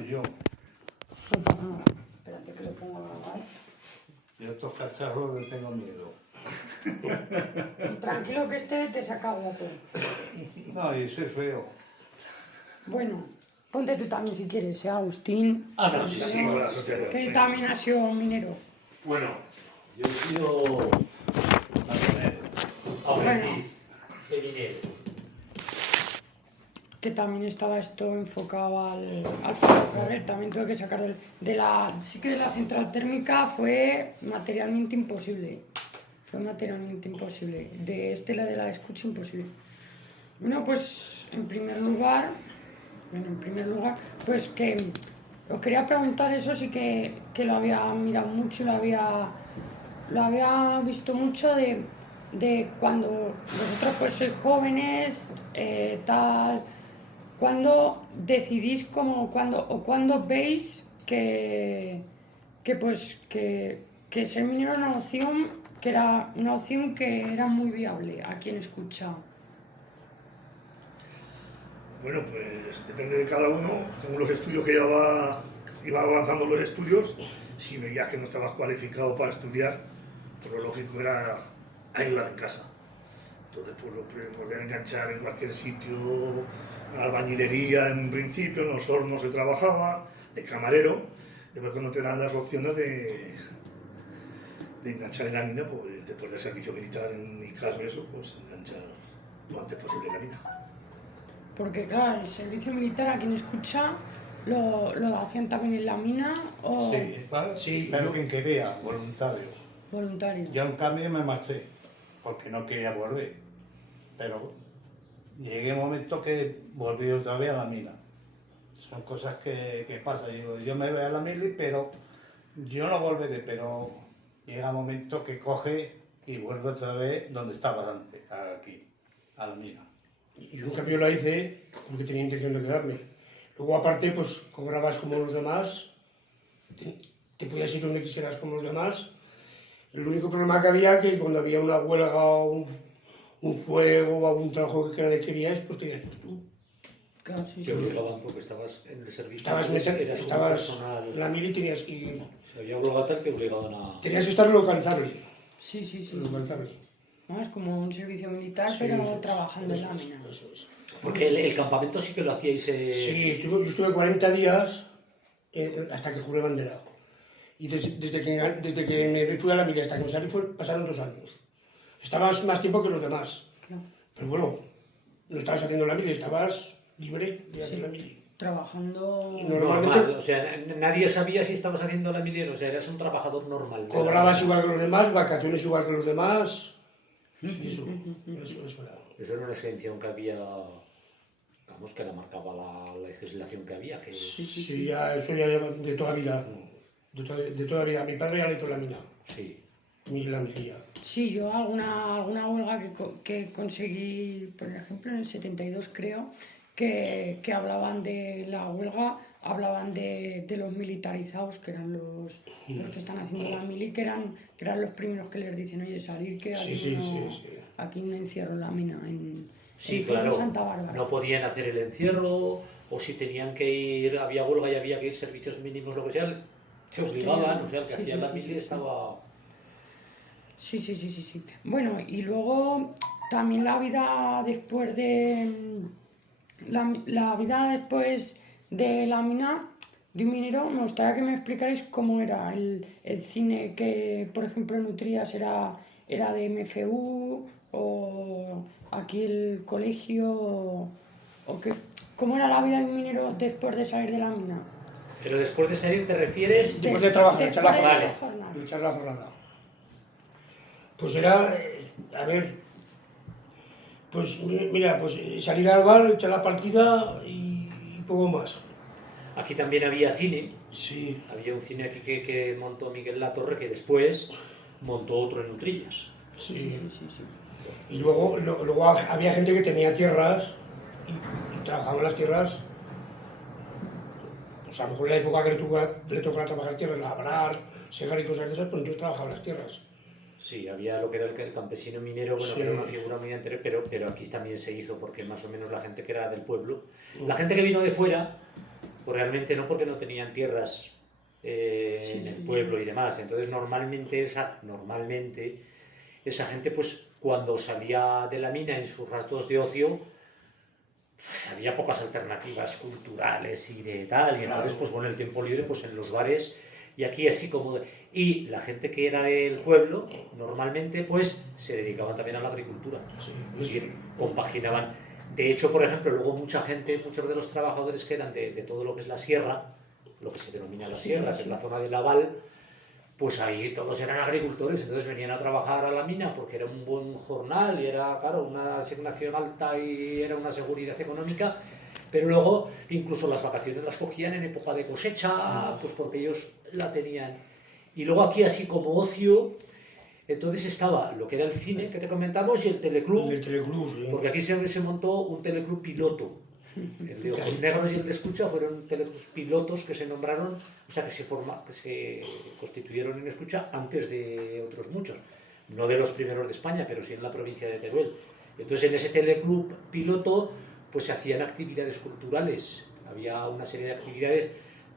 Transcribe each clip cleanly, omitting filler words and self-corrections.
soy yo. No pasa nada. Espérate que lo pongo a grabar. Yo a estos cacharros les tengo miedo. Tranquilo que este te saca guapo. No, y soy feo. Bueno, ponte tú también si quieres, Agustín. Ah, no, sí, sí, No, con la asociación. que Sí. también ha sido minero. Bueno, yo he sido aprendiz de minero. Que también estaba esto enfocado al ferrocarril. También tuve que sacar sí que de la central térmica fue materialmente imposible. Fue materialmente imposible. La de la escucha imposible. Bueno, pues en primer lugar, pues que os quería preguntar eso, sí que lo había mirado mucho, lo había visto mucho de cuando vosotros pues sois jóvenes, tal, cuando decidís cuando veis que ser minero era una opción, que era una opción que era muy viable a quien escucha. Bueno, pues depende de cada uno, según los estudios que iba avanzando los estudios, si veías que no estabas cualificado para estudiar, pues lo lógico era ayudar en casa. Entonces, pues lo podían enganchar en cualquier sitio, albañilería en principio, en los hornos se trabajaba, de camarero, después cuando te dan las opciones de enganchar en la mina, pues después del servicio militar, en mi caso eso, pues enganchar lo antes posible en la mina. Porque claro, el servicio militar a quien escucha lo hacían también en la mina o Sí, ¿vale? Sí, Pero yo- quien quería, voluntario. voluntario. Yo en cambio me marché, porque no quería volver. Pero llegué a un momento que volví otra vez a la mina. Son cosas que pasan. Yo me voy a la mili, pero yo no volveré, pero llega un momento que coge y vuelve otra vez donde estabas antes, aquí, a la mina. Yo en cambio la hice porque tenía intención de quedarme. Luego aparte, pues cobrabas como los demás, te podías ir donde quisieras como los demás. El único problema que había que cuando había una huelga o un fuego o algún trabajo que nadie querías, pues tenías que ir tú. Claro, sí, Te sí. obligaban porque estabas en el servicio. Estabas eras un personal. en la mili y tenías que ir. Si había huelga tal, te obligaban a. Tenías que estar localizable. Sí. Localizable. No, es como un servicio militar, Sí, pero eso es, trabajando en la eso es, mina. eso es. Porque el campamento sí que lo hacíais. Sí, yo estuve 40 días hasta que juré bandera. Y desde que me fui a la mili hasta que me salí pasaron 2 años. Estabas más tiempo que los demás. Claro. Pero bueno, no estabas haciendo la mili, estabas libre de hacer Sí. la mili. Trabajando. Normalmente O sea, nadie sabía si estabas haciendo la mili, o sea, eras un trabajador normal. cobrabas igual que los demás, vacaciones igual que los demás. Eso era. Eso era una exención que había, vamos, que la marcaba la legislación que había. Que... Sí, ya, eso ya lleva de toda la vida. De toda la vida. Mi padre ya le hizo la mina. Sí. La minería. Sí, yo alguna huelga que conseguí, por ejemplo, en el 72 creo, que hablaban de la huelga, hablaban de los militarizados, que eran los que están haciendo la mili, que eran los primeros que les dicen, oye, salir que aquí, Sí, no, sí. aquí no encierro la mina, Sí, en claro. Santa Bárbara. No podían hacer el encierro, o si tenían que ir, había huelga y había que ir servicios mínimos, lo que sea, te obligaban, o sea, el que Sí, hacía sí, la sí, mili sí. estaba... Sí. Bueno, y luego también la vida después de la vida después de la mina, de un minero, me gustaría que me explicarais cómo era el cine que, por ejemplo, en Utrías era de MFU, o aquí el colegio, o cómo era la vida de un minero después de salir de la mina. Pero después de salir te refieres... Después de trabajar, echar la después de jornada. jornada. De echar la jornada. Pues era, a ver, pues mira, pues salir al bar, echar la partida y poco más. Aquí también había cine, Sí, había un cine aquí que montó Miguel Latorre, que después montó otro en Utrillas. sí. Sí. Y luego había gente que tenía tierras y trabajaba en las tierras. Pues a lo mejor en la época que le tocaba trabajar tierras, labrar, segar y cosas de esas, pues entonces trabajaba en las tierras. Sí, había lo que era el campesino minero, bueno, Sí. que era una figura muy anterior, pero aquí también se hizo, porque más o menos la gente que era del pueblo, la gente que vino de fuera, pues realmente no, porque no tenían tierras en el pueblo y demás. Entonces normalmente esa gente, pues cuando salía de la mina en sus ratos de ocio, pues había pocas alternativas culturales y de tal, y entonces pues bueno, el tiempo libre pues en los bares, y aquí así como... Y la gente que era del pueblo, normalmente pues se dedicaban también a la agricultura, es decir, compaginaban. De hecho, por ejemplo, luego muchos de los trabajadores que eran de todo lo que es la sierra, lo que se denomina la sierra, que es la zona de Laval, pues ahí todos eran agricultores, entonces venían a trabajar a la mina porque era un buen jornal y era, claro, una asignación alta y era una seguridad económica, pero luego incluso las vacaciones las cogían en época de cosecha, pues porque ellos la tenían. Y luego aquí, así como ocio, entonces estaba lo que era el cine que te comentamos y el teleclub, Sí. porque aquí se montó un teleclub piloto. El de Ojos Negros y el de Escucha fueron teleclubs pilotos que se nombraron, o sea, que se constituyeron en Escucha antes de otros muchos. No de los primeros de España, pero sí en la provincia de Teruel. Entonces, en ese teleclub piloto, pues se hacían actividades culturales. Había una serie de actividades,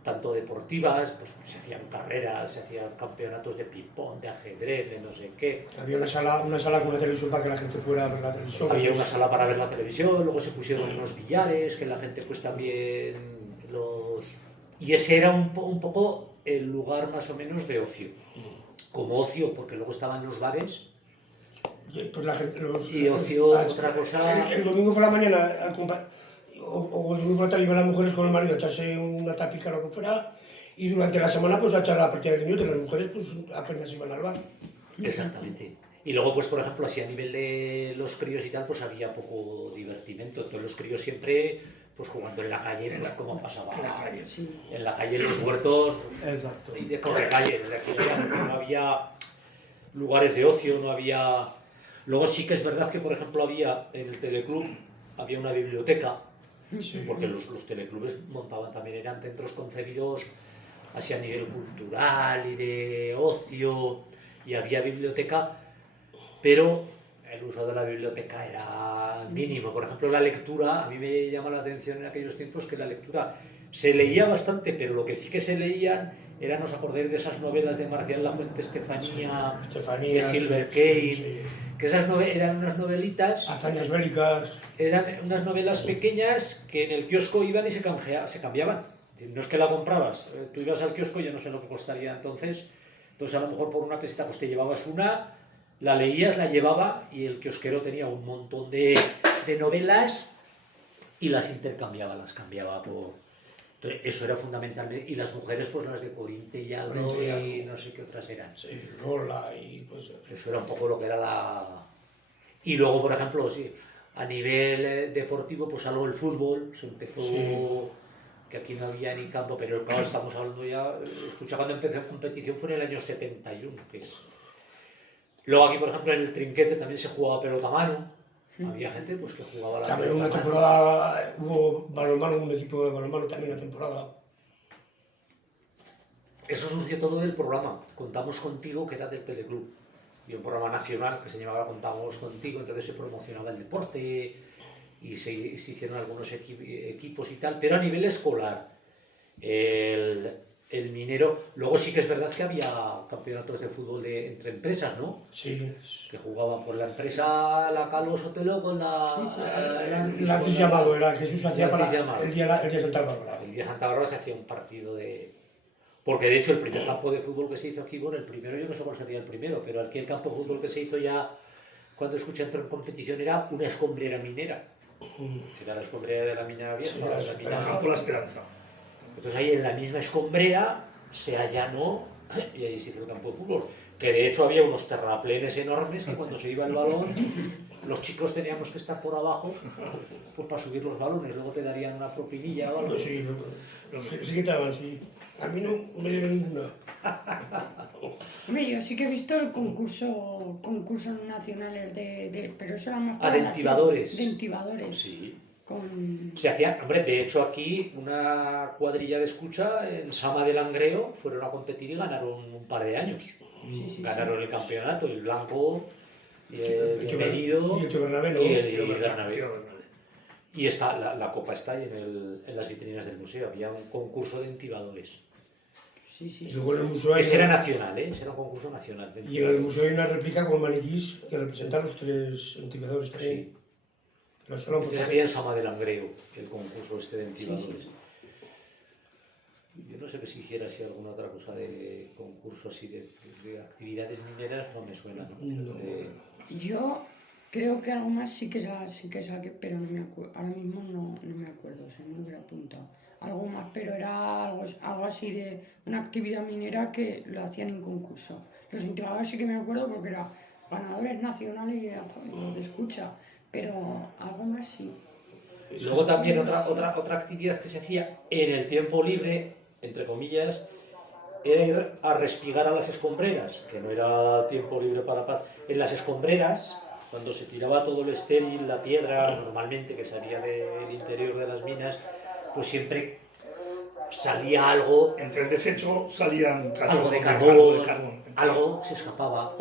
tanto deportivas, pues se hacían carreras, se hacían campeonatos de ping-pong, de ajedrez, de no sé qué. Había una sala con una televisión para que la gente fuera a ver la televisión. Había una sala para ver la televisión, luego se pusieron unos billares, que la gente pues también los... Y ese era un poco el lugar más o menos de ocio. Como ocio, porque luego estaban los bares. Pues la gente, Y ocio, otra cosa... El domingo por la mañana, o el domingo por la tarde, iban las mujeres con el marido a echarse una tapica o lo que fuera, y durante la semana pues a echar la partida de minutos. Las mujeres pues apenas iban al bar. Exactamente. Y luego, pues por ejemplo, así a nivel de los críos y tal, pues había poco divertimento. Entonces los críos siempre pues jugando en la calle, pues como pasaba en la calle, en los huertos. Exacto. Y de correcalle, es decir, no había lugares de ocio, no había... Luego sí que es verdad que, por ejemplo, había en el teleclub, había una biblioteca, porque los teleclubes montaban también, eran centros concebidos así a nivel cultural y de ocio, y había biblioteca, pero el uso de la biblioteca era mínimo. Por ejemplo, la lectura, a mí me llama la atención en aquellos tiempos que la lectura se leía bastante, pero lo que sí que se leían eran, ¿os acordáis de esas novelas de Marcial Lafuente Estefanía, de Silver Kane? Que esas eran unas novelitas, Hazañas bélicas. eran unas novelas pequeñas que en el kiosco iban y se cambiaban. No es que la comprabas, tú ibas al kiosco, yo no sé lo que costaría entonces a lo mejor por una peseta pues te llevabas una, la leías, la llevaba, y el kiosquero tenía un montón de novelas y las intercambiaba, las cambiaba por... Entonces, eso era fundamentalmente, y las mujeres pues las de Corintellado y no sé qué otras eran. Sí, Lola y pues... Eso era un poco lo que era la... Y luego, por ejemplo, sí, a nivel deportivo, pues algo el fútbol, se empezó... Sí. Que aquí no había ni campo, pero claro, estamos hablando ya... Escucha, cuando empezó la competición fue en el año 71, que es... Luego aquí, por ejemplo, en el trinquete también se jugaba pelota a mano. Había gente pues que jugaba la También una pelota a mano. temporada hubo balonmano, un equipo de balonmano también una temporada. Eso surgió todo del programa Contamos Contigo, que era del Teleclub. Y un programa nacional que se llamaba Contamos Contigo, entonces se promocionaba el deporte y se hicieron algunos equipos y tal, pero a nivel escolar. El minero, luego sí que es verdad que había campeonatos de fútbol entre empresas, ¿no? Sí. Que jugaban por la empresa, la Calo Sotelo con La Cis llamado era Jesús hacía para el día de Santa Bárbara. El día de Santa Bárbara se hacía un partido de... Porque de hecho el primer campo de fútbol que se hizo aquí, bueno, el primero, yo no sé cuál sería el primero, pero aquí el campo de fútbol que se hizo ya, cuando escuché entró en competición, era una escombrera minera. Era la escombrera de la mina vieja, Sí, la El mina... campo La Esperanza. Entonces ahí en la misma escombrera se allanó y ahí se hizo el campo de fútbol. Que de hecho había unos terraplenes enormes que cuando se iba el balón, los chicos teníamos que estar por abajo pues para subir los balones. Luego te darían una propinilla o algo. Sí, sí que estaban, sí. A mí no me dieron ninguna. Hombre, yo sí que he visto el concursos nacionales pero eso era más Ah, de entibadores. De entibadores. Sí. Con... Se hacían, hombre, de hecho aquí una cuadrilla de escucha en Sama del Langreo fueron a competir y ganaron un par de años. Ganaron el campeonato, el blanco, y el Bienvenido y el Tío Bernabé, ¿no? y el Bernabé. Y la copa está ahí en las vitrinas del museo. Había un concurso de entibadores. Sí, sí, Y sí. luego en el museo hay, Ese era nacional, ¿eh? Ese era un concurso nacional. de y en el entibadores. museo hay una réplica con maniquís que representan los 3 entibadores que hay. Sí. La sala, Este se hacía en Sama del Langreo, el concurso este de entibadores. Sí, Yo no sé que si hiciera así alguna otra cosa de concurso así de actividades mineras, no me suena, ¿no? No. Yo creo que algo más sí que saqué, pero no me acuerdo. Ahora mismo no me acuerdo, se me hubiera apuntado. Algo más, pero era algo así de una actividad minera que lo hacían en concurso. Los entrenadores sí que me acuerdo porque eran ganadores nacionales y los de escucha, pero algo más sí. Luego también otra actividad que se hacía en el tiempo libre, entre comillas, era ir a respigar a las escombreras, que no era tiempo libre para paz. En las escombreras, cuando se tiraba todo el estéril, la piedra normalmente que salía del interior de las minas, pues siempre salía algo, Entre el desecho salían cachos algo de algo de carbón, algo se escapaba.